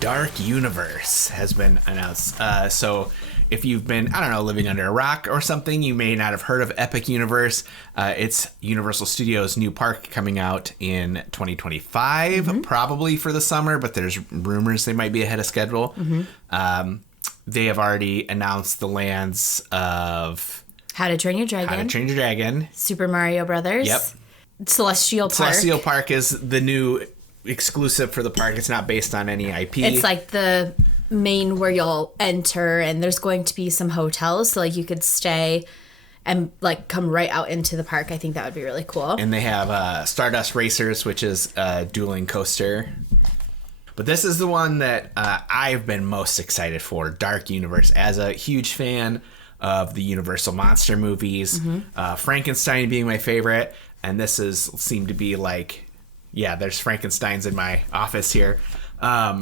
Dark Universe has been announced. So if you've been, I don't know, living under a rock or something, you may not have heard of Epic Universe. It's Universal Studios' new park coming out in 2025, probably for the summer, but there's rumors they might be ahead of schedule. They have already announced the lands of How to Train Your Dragon. Super Mario Brothers. Yep. Celestial Park. Celestial Park is the new exclusive for the park. It's not based on any IP. It's like the main where you'll enter, and there's going to be some hotels, so like you could stay and like come right out into the park. I think that would be really cool. And they have Stardust Racers, which is a dueling coaster. But this is the one that I've been most excited for, Dark Universe. As a huge fan of the Universal Monster movies, Frankenstein being my favorite, and this seemed to be like, yeah, there's Frankensteins in my office here.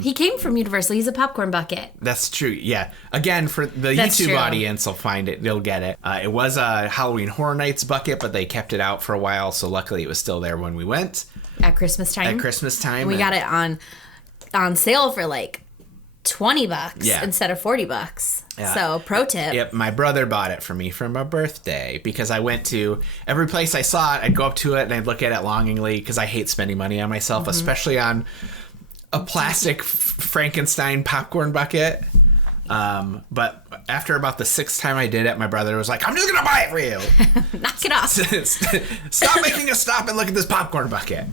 He came from Universal. He's a popcorn bucket. That's true. Yeah. Again, for the YouTube audience, will find it. They'll get it. It was a Halloween Horror Nights bucket, but they kept it out for a while. So luckily it was still there when we went. At Christmas time. And we got it on sale for like $20 instead of $40. Yeah. So pro tip. Yep, my brother bought it for me for my birthday because I went to every place I saw it, I'd go up to it and I'd look at it longingly because I hate spending money on myself, especially on a plastic Frankenstein popcorn bucket. But after about the sixth time I did it, my brother was like, I'm just going to buy it for you. Knock it off. Stop making us stop and look at this popcorn bucket.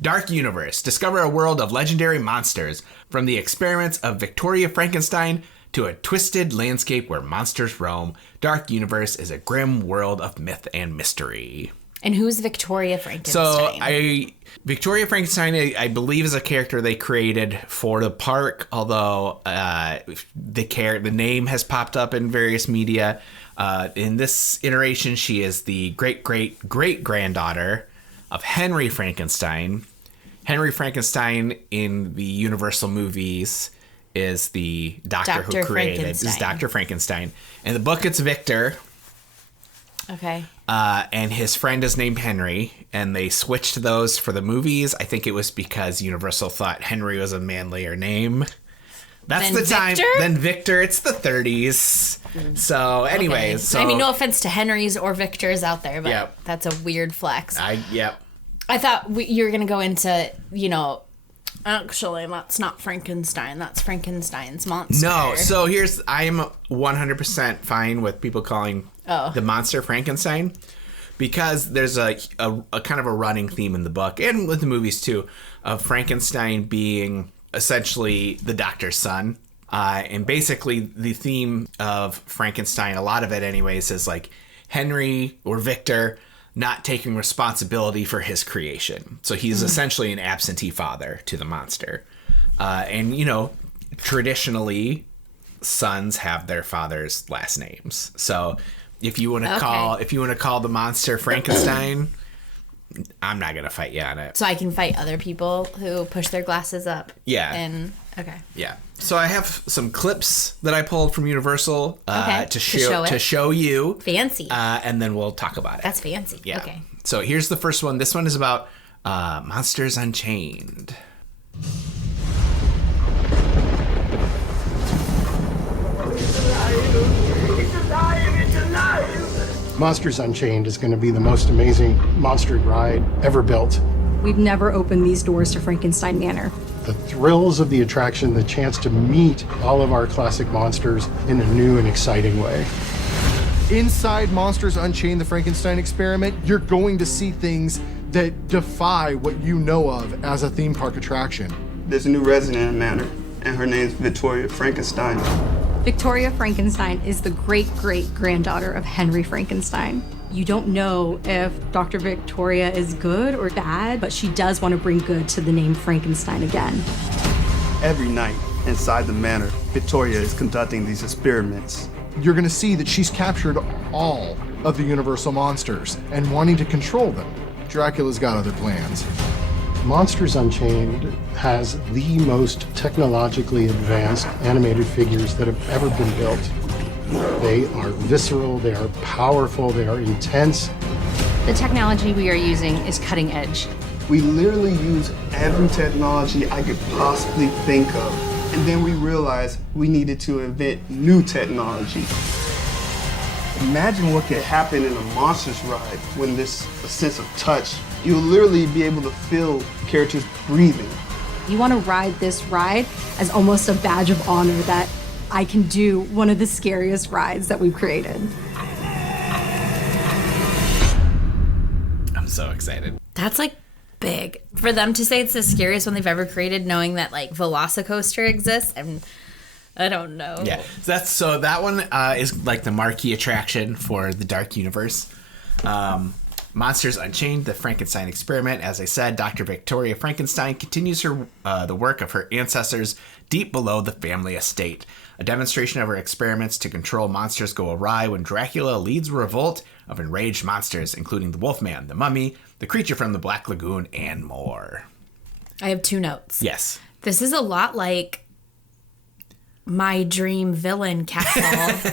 Dark Universe. Discover a world of legendary monsters, from the experiments of Victoria Frankenstein to a twisted landscape where monsters roam. Dark Universe is a grim world of myth and mystery. And who's Victoria Frankenstein? Victoria Frankenstein, I believe, is a character they created for the park, although the name has popped up in various media. In this iteration, she is the great-great-great-granddaughter of Henry Frankenstein. Henry Frankenstein in the Universal movies is the doctor who created is Dr. Frankenstein. In the book, it's Victor. Okay. And his friend is named Henry, and they switched those for the movies. I think it was because Universal thought Henry was a manlier name. That's the time. Then Victor, it's the 30s. So, anyways. Okay. No offense to Henrys or Victors out there, but that's a weird flex. I thought you were going to go into, actually, that's not Frankenstein. That's Frankenstein's monster. No, so I am 100% fine with people calling the monster Frankenstein, because there's a kind of a running theme in the book, and with the movies too, of Frankenstein being essentially the doctor's son. And basically the theme of Frankenstein, a lot of it anyways, is like Henry or Victor not taking responsibility for his creation. So he's essentially an absentee father to the monster. And, traditionally, sons have their father's last names. So if you want to call the monster Frankenstein, I'm not going to fight you on it. So I can fight other people who push their glasses up. Yeah. Yeah. So I have some clips that I pulled from Universal to show you. Fancy. And then we'll talk about it. That's fancy. Yeah. Okay. So here's the first one. This one is about Monsters Unchained. Monsters Unchained is going to be the most amazing monster ride ever built. We've never opened these doors to Frankenstein Manor. The thrills of the attraction, the chance to meet all of our classic monsters in a new and exciting way. Inside Monsters Unchained, the Frankenstein experiment, you're going to see things that defy what you know of as a theme park attraction. There's a new resident in Manor, and her name's Victoria Frankenstein. Victoria Frankenstein is the great-great-granddaughter of Henry Frankenstein. You don't know if Dr. Victoria is good or bad, but she does want to bring good to the name Frankenstein again. Every night inside the manor, Victoria is conducting these experiments. You're going to see that she's captured all of the Universal monsters and wanting to control them. Dracula's got other plans. Monsters Unchained has the most technologically advanced animated figures that have ever been built. They are visceral, they are powerful, they are intense. The technology we are using is cutting edge. We literally use every technology I could possibly think of And then we realized we needed to invent new technology. Imagine what could happen in a Monsters ride when there's a sense of touch. You'll literally be able to feel characters breathing. You want to ride this ride as almost a badge of honor that I can do one of the scariest rides that we've created. I'm so excited. That's like big. For them to say it's the scariest one they've ever created, knowing that like Velocicoaster exists, and I don't know. Yeah, so that one is like the marquee attraction for the Dark Universe. Monsters Unchained, the Frankenstein experiment. As I said, Dr. Victoria Frankenstein continues her the work of her ancestors deep below the family estate. A demonstration of her experiments to control monsters go awry when Dracula leads a revolt of enraged monsters, including the Wolfman, the Mummy, the creature from the Black Lagoon, and more. I have 2 notes. Yes. This is a lot like My Dream Villain Castle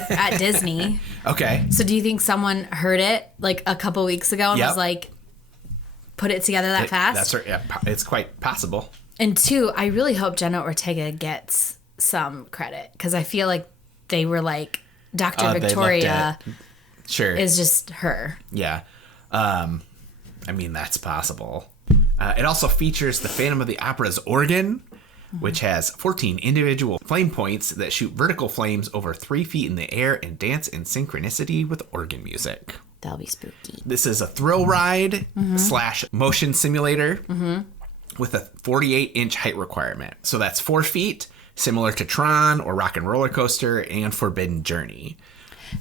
at Disney. Okay. So do you think someone heard it like a couple weeks ago and was like, put it together that fast? That's right. Yeah, it's quite possible. And 2, I really hope Jenna Ortega gets some credit, because I feel like they were like, Dr. Victoria is just her. Yeah. I mean, that's possible. It also features the Phantom of the Opera's organ, which has 14 individual flame points that shoot vertical flames over 3 feet in the air and dance in synchronicity with organ music. That'll be spooky. This is a thrill ride / motion simulator with a 48-inch height requirement. So that's 4 feet, similar to Tron or Rock and Roller Coaster and Forbidden Journey.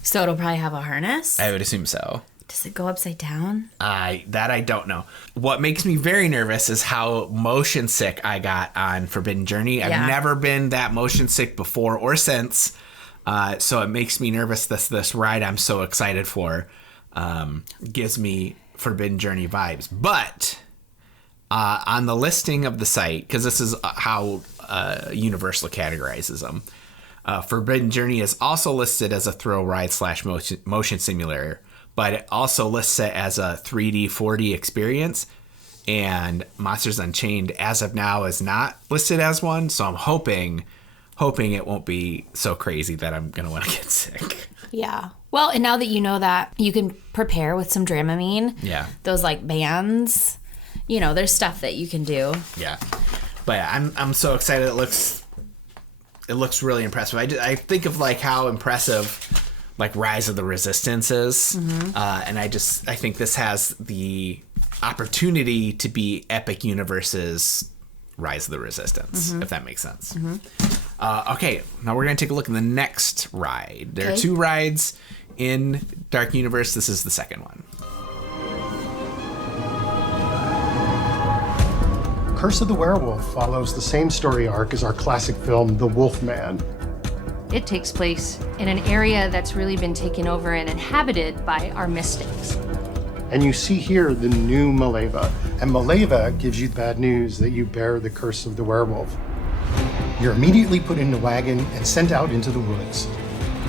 So it'll probably have a harness? I would assume so. Does it go upside down? I don't know. What makes me very nervous is how motion sick I got on Forbidden Journey. I've never been that motion sick before or since. So it makes me nervous. This ride I'm so excited for gives me Forbidden Journey vibes. But on the listing of the site, because this is how Universal categorizes them, Forbidden Journey is also listed as a thrill ride / motion simulator, but it also lists it as a 3D, 4D experience. And Monsters Unchained, as of now, is not listed as one. So I'm hoping it won't be so crazy that I'm going to want to get sick. Yeah. Well, and now that you know that, you can prepare with some Dramamine. Yeah. Those like bands. You know, there's stuff that you can do. Yeah. But yeah, I'm so excited. It looks really impressive. I think of like how impressive like Rise of the Resistance is. And I think this has the opportunity to be Epic Universe's Rise of the Resistance, if that makes sense. Okay, now we're going to take a look at the next ride. There are 2 rides in Dark Universe. This is the second one. Curse of the Werewolf follows the same story arc as our classic film, The Wolfman. It takes place in an area that's really been taken over and inhabited by our mystics. And you see here the new Maleva. And Maleva gives you bad news that you bear the curse of the werewolf. You're immediately put in a wagon and sent out into the woods.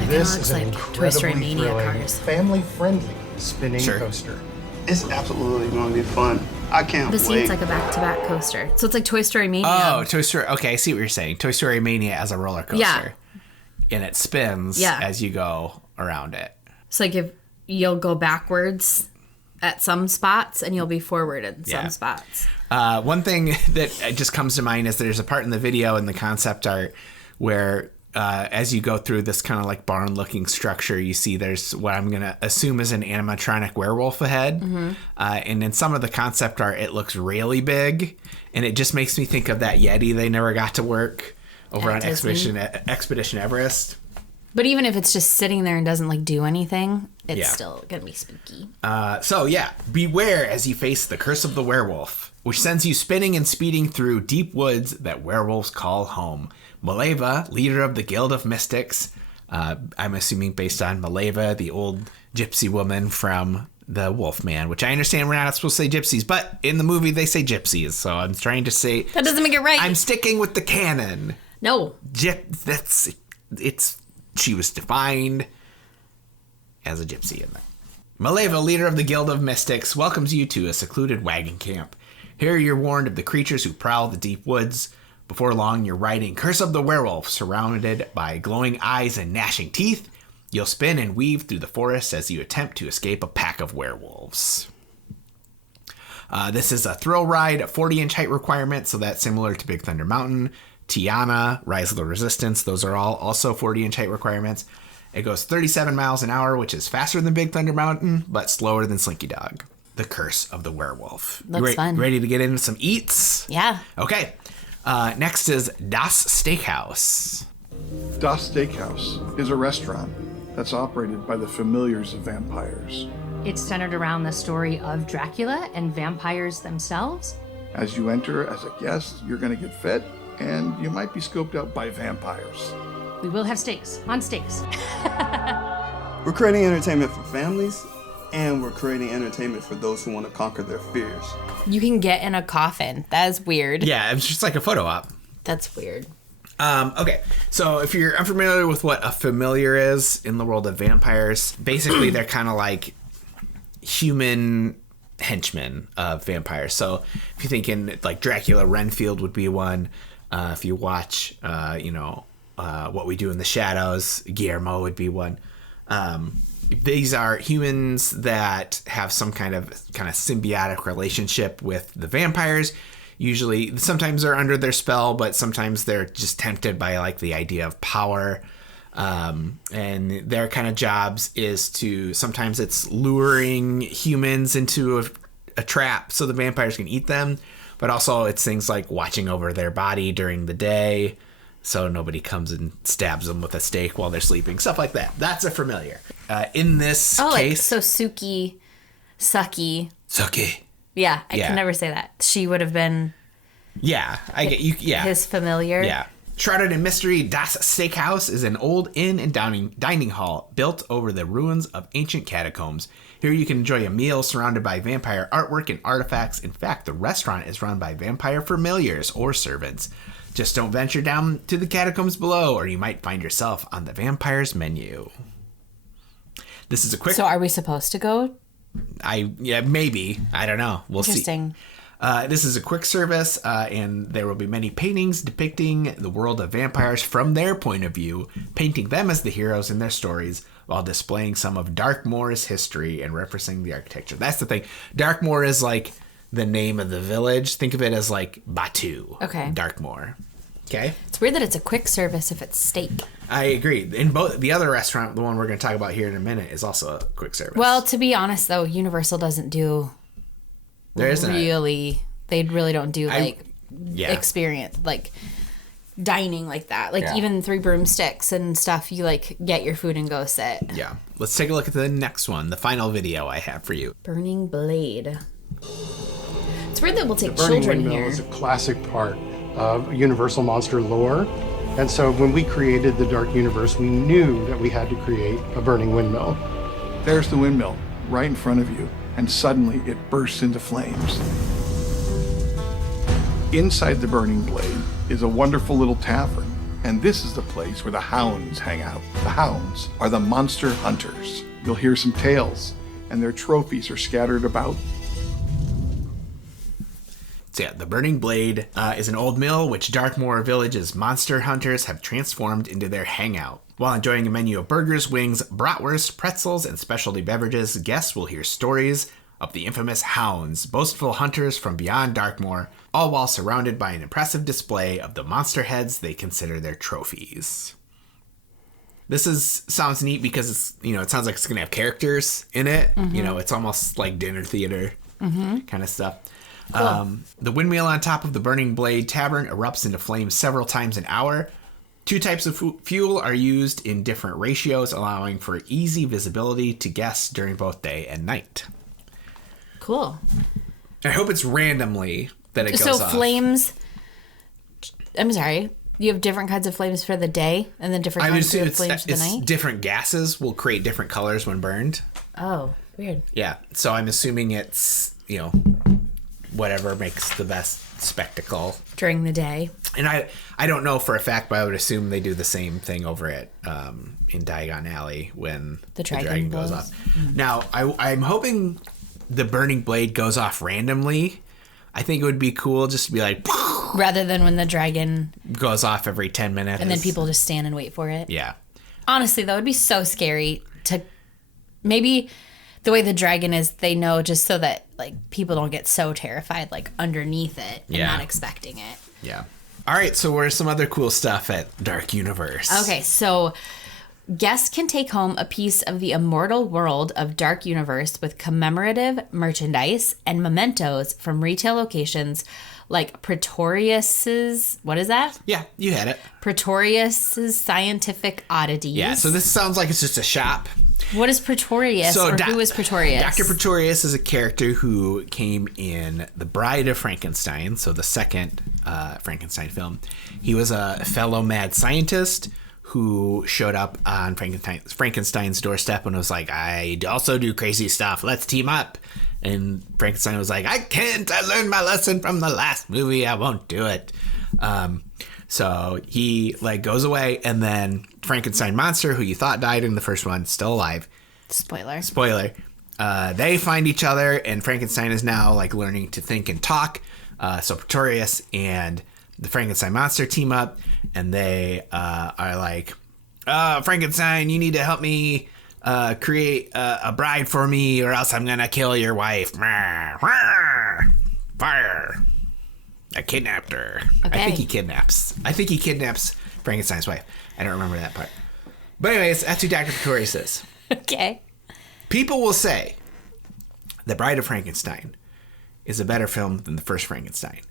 This is an incredibly thrilling, family-friendly spinning coaster. It's absolutely going to be fun. I can't wait. This seems like a back-to-back coaster. So it's like Toy Story Mania. Oh, Toy Story. Okay, I see what you're saying. Toy Story Mania as a roller coaster. Yeah. And it spins as you go around it. So like if you'll go backwards at some spots and you'll be forward at some spots. One thing that just comes to mind is there's a part in the video in the concept art where as you go through this kind of like barn looking structure, you see there's what I'm going to assume is an animatronic werewolf ahead. And in some of the concept art, it looks really big. And it just makes me think of that Yeti they never got to work over on Expedition Everest. But even if it's just sitting there and doesn't like do anything, it's still going to be spooky. So beware as you face the curse of the werewolf, which sends you spinning and speeding through deep woods that werewolves call home. Maleva, leader of the Guild of Mystics, I'm assuming based on Maleva, the old gypsy woman from the Wolfman, which I understand we're not supposed to say gypsies, but in the movie they say gypsies, so I'm trying to say... That doesn't make it right. I'm sticking with the canon. No. She was defined as a gypsy in there. Maleva, leader of the Guild of Mystics, welcomes you to a secluded wagon camp. Here you're warned of the creatures who prowl the deep woods, Before long, you're writing Curse of the Werewolf, surrounded by glowing eyes and gnashing teeth. You'll spin and weave through the forest as you attempt to escape a pack of werewolves. This is a thrill ride, 40-inch height requirement, so that's similar to Big Thunder Mountain. Tiana, Rise of the Resistance, those are all also 40-inch height requirements. It goes 37 miles an hour, which is faster than Big Thunder Mountain, but slower than Slinky Dog. The Curse of the Werewolf. Looks fun. Ready to get into some eats? Yeah. Okay. Next is Das Steakhouse. Das Steakhouse is a restaurant that's operated by the familiars of vampires. It's centered around the story of Dracula and vampires themselves. As you enter as a guest, you're going to get fed, and you might be scoped out by vampires. We will have steaks, on steaks. We're creating entertainment for families, and we're creating entertainment for those who want to conquer their fears. You can get in a coffin. That is weird. Yeah, it's just like a photo op. That's weird. Okay, so if you're unfamiliar with what a familiar is in the world of vampires, basically they're kind of like human henchmen of vampires. So if you're thinking like Dracula, Renfield would be one. If you watch, What We Do in the Shadows, Guillermo would be one. These are humans that have some kind of symbiotic relationship with the vampires. Usually, sometimes they're under their spell, but sometimes they're just tempted by like the idea of power. And their kind of jobs is to, sometimes it's luring humans into a trap so the vampires can eat them. But also it's things like watching over their body during the day so nobody comes and stabs them with a stake while they're sleeping. Stuff like that. That's a familiar. In this case... So Suki. Suki. Yeah, I can never say that. She would have been... Yeah, I get you. Yeah. His familiar. Yeah. Shrouded in mystery, Das Steakhouse is an old inn and dining hall built over the ruins of ancient catacombs. Here you can enjoy a meal surrounded by vampire artwork and artifacts. In fact, the restaurant is run by vampire familiars or servants. Just don't venture down to the catacombs below, or you might find yourself on the vampire's menu. This is a quick... So are we supposed to go? Maybe. I don't know. We'll see. Interesting. This is a quick service, and there will be many paintings depicting the world of vampires from their point of view, painting them as the heroes in their stories, while displaying some of Darkmoor's history and referencing the architecture. That's the thing. Darkmoor is like the name of the village. Think of it as like Batu. Okay. Darkmoor. Okay? It's weird that it's a quick service if it's steak. I agree. In both the other restaurant, the one we're going to talk about here in a minute, is also a quick service. Well, to be honest, though, Universal doesn't do... There isn't really... They really don't do, experience, like, dining like that. Like, even 3 broomsticks and stuff, you, like, get your food and go sit. Yeah. Let's take a look at the next one, the final video I have for you. Burning Blade. It's weird that we'll take the Burning children Windmill here. is a classic part of Universal monster lore. And so when we created the Dark Universe, we knew that we had to create a burning windmill. There's the windmill right in front of you, and suddenly it bursts into flames. Inside the Burning Blade is a wonderful little tavern, and this is the place where the hounds hang out. The hounds are the monster hunters. You'll hear some tales, and their trophies are scattered about. So yeah, the Burning Blade is an old mill which Darkmoor Village's monster hunters have transformed into their hangout. While enjoying a menu of burgers, wings, bratwurst, pretzels, and specialty beverages, guests will hear stories of the infamous hounds, boastful hunters from beyond Darkmoor, all while surrounded by an impressive display of the monster heads they consider their trophies. This sounds neat because it's, it sounds like it's gonna have characters in it. Mm-hmm. It's almost like dinner theater kind of stuff. Cool. The windmill on top of the Burning Blade Tavern erupts into flames several times an hour. 2 types of fuel are used in different ratios, allowing for easy visibility to guests during both day and night. Cool. I hope it's randomly that it goes off. So flames... I'm sorry. You have different kinds of flames for the day, and then different kinds of flames for the night? Different gases will create different colors when burned. Oh, weird. Yeah. So I'm assuming it's, whatever makes the best spectacle during the day. And I don't know for a fact, but I would assume they do the same thing over at in Diagon Alley when the dragon goes off. Mm-hmm. Now I'm hoping the Burning Blade goes off randomly. I think it would be cool just to be like Rather than when the dragon goes off every 10 minutes. And then people just stand and wait for it. Yeah. Honestly, that would be so scary to... Maybe the way the dragon is, they know just so that like people don't get so terrified like underneath it and not expecting it. Yeah. All right, so where's some other cool stuff at Dark Universe? Okay, so guests can take home a piece of the immortal world of Dark Universe with commemorative merchandise and mementos from retail locations like Pretorius's, what is that? Yeah, you had it. Pretorius's Scientific Oddities. Yeah, so this sounds like it's just a shop. What is Pretorius, who is Pretorius? Dr. Pretorius is a character who came in The Bride of Frankenstein, so the second Frankenstein film. He was a fellow mad scientist who showed up on Frankenstein's doorstep and was like, I also do crazy stuff. Let's team up. And Frankenstein was like, I can't. I learned my lesson from the last movie. I won't do it. So he like goes away, and then Frankenstein monster, who you thought died in the first one, still alive. Spoiler. They find each other, and Frankenstein is now like learning to think and talk. So Pretorius and the Frankenstein monster team up, and they are like, Frankenstein, you need to help me create a bride for me, or else I'm gonna kill your wife. Fire. I kidnapped her. Okay. I think he kidnaps Frankenstein's wife. I don't remember that part. But anyways, that's who Dr. Pretorius is. Okay. People will say The Bride of Frankenstein is a better film than the first Frankenstein.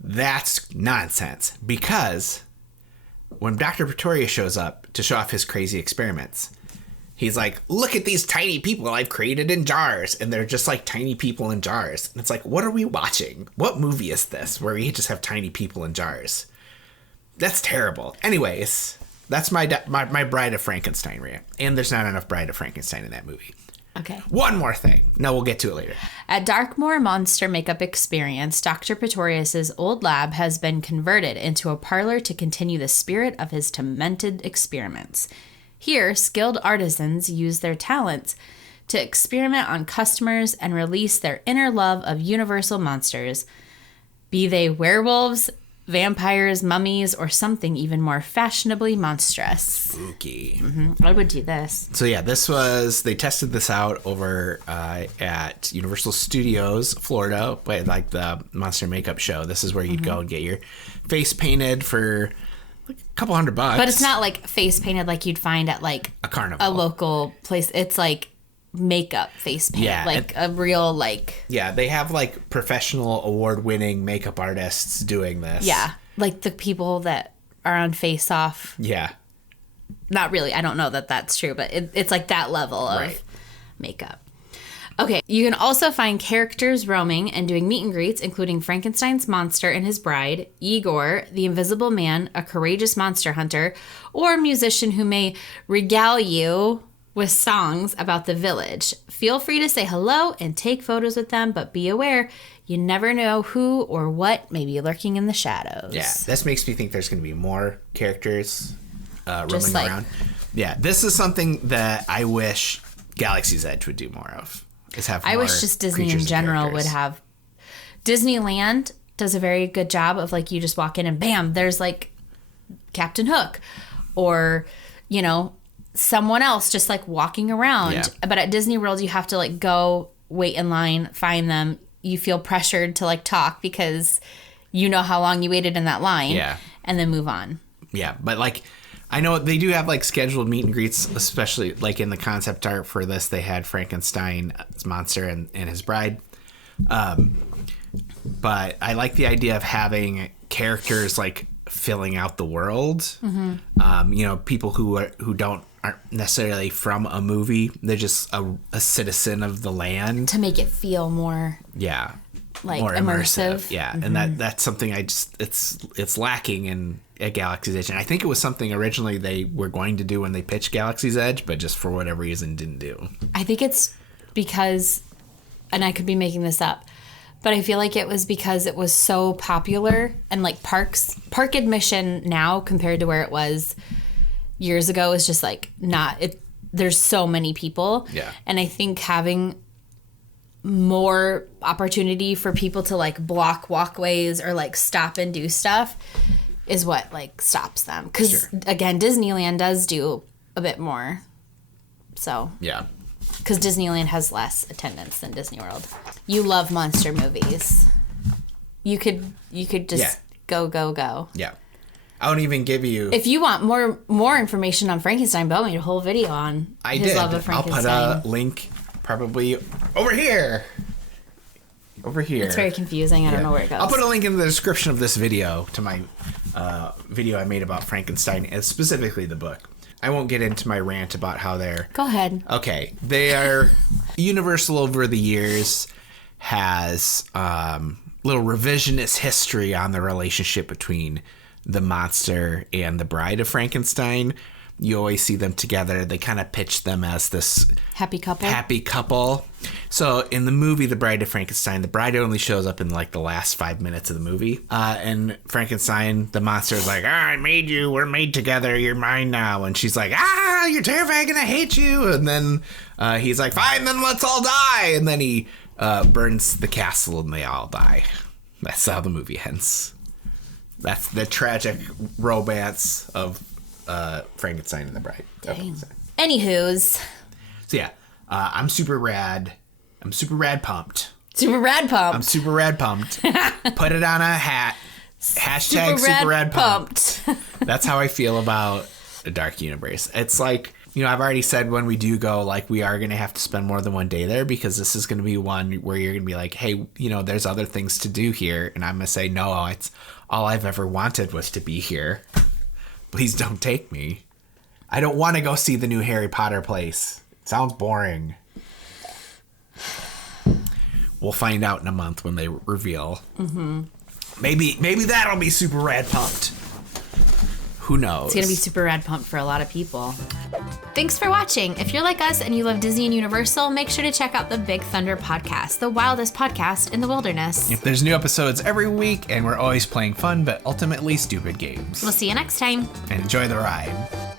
That's nonsense, because when Dr. Pretorius shows up to show off his crazy experiments, he's like, look at these tiny people I've created in jars. And they're just like tiny people in jars. And it's like, what are we watching? What movie is this where we just have tiny people in jars? That's terrible. Anyways, that's my Bride of Frankenstein rant. And there's not enough Bride of Frankenstein in that movie. Okay. One more thing. No, we'll get to it later. At Darkmoor Monster Makeup Experience, Dr. Pretorius's old lab has been converted into a parlor to continue the spirit of his tormented experiments. Here, skilled artisans use their talents to experiment on customers and release their inner love of universal monsters, be they werewolves, vampires, mummies, or something even more fashionably monstrous. Spooky. Mm-hmm. I would do this. So yeah, they tested this out over at Universal Studios, Florida, by like the Monster Makeup Show. This is where you'd go and get your face painted for like a couple $100. But it's not like face painted like you'd find at like a carnival, a local place. It's like makeup face paint, like a real like. Yeah, they have like professional award-winning makeup artists doing this. Yeah, like the people that are on Face Off. Yeah. Not really. I don't know that that's true, but it's like that level of makeup. Okay, you can also find characters roaming and doing meet and greets, including Frankenstein's monster and his bride, Igor, the Invisible Man, a courageous monster hunter, or a musician who may regale you with songs about the village. Feel free to say hello and take photos with them, but be aware, you never know who or what may be lurking in the shadows. Yeah, this makes me think there's going to be more characters roaming around. Yeah, this is something that I wish Galaxy's Edge would do more of. I wish just Disney in general would have. Disneyland does a very good job of like you just walk in and bam, there's like Captain Hook or, you know, someone else just like walking around. Yeah. But at Disney World, you have to like go wait in line, find them. You feel pressured to like talk because you know how long you waited in that line. Yeah. And then move on. Yeah. But like, I know they do have like scheduled meet and greets, especially like in the concept art for this, they had Frankenstein's monster and his bride. But I like the idea of having characters like filling out the world. Mm-hmm. You know, people who aren't necessarily from a movie. They're just a citizen of the land. To make it feel more like more immersive. Yeah. Mm-hmm. And that's something it's lacking at Galaxy's Edge. And I think it was something originally they were going to do when they pitched Galaxy's Edge, but just for whatever reason didn't do. I think it's because, and I could be making this up, but I feel like it was because it was so popular and like park admission now compared to where it was years ago is just like not it. There's so many people. Yeah. And I think having more opportunity for people to like block walkways or like stop and do stuff is what like stops them. Because again, Disneyland does do a bit more. So yeah, because Disneyland has less attendance than Disney World. You love monster movies. You could just go. Yeah. I won't even give you... If you want more information on Frankenstein, Beau made a whole video on his love of Frankenstein. I'll put a link probably over here. Over here. It's very confusing. I don't know where it goes. I'll put a link in the description of this video to my video I made about Frankenstein, and specifically the book. I won't get into my rant about how they're... Go ahead. Okay. They are... Universal over the years has little revisionist history on the relationship between the monster and the bride of Frankenstein. You always see them together. They kind of pitch them as this happy couple. So in the movie The Bride of Frankenstein, the bride only shows up in like the last 5 minutes of the movie. And Frankenstein, the monster is like, I made you. We're made together. You're mine now. And she's like, you're terrifying and I hate you. And then he's like, fine, then let's all die. And then he burns the castle and they all die. That's how the movie ends. That's the tragic romance of Frankenstein and the Bride. Anywho's. So yeah, I'm super rad. I'm super rad pumped. Super rad pumped. I'm super rad pumped. Put it on a hat. Hashtag super rad pumped. That's how I feel about the Dark Universe. It's like, I've already said when we do go, like, we are going to have to spend more than one day there because this is going to be one where you're going to be like, hey, there's other things to do here. And I'm going to say, no, it's all I've ever wanted was to be here. Please don't take me. I don't want to go see the new Harry Potter place. It sounds boring. We'll find out in a month when they reveal. Mm-hmm. Maybe that'll be super rad pumped. Who knows? It's going to be super rad pumped for a lot of people. Thanks for watching. If you're like us and you love Disney and Universal, make sure to check out the Big Thunder podcast, the wildest podcast in the wilderness. There's new episodes every week, and we're always playing fun but ultimately stupid games. We'll see you next time. And enjoy the ride.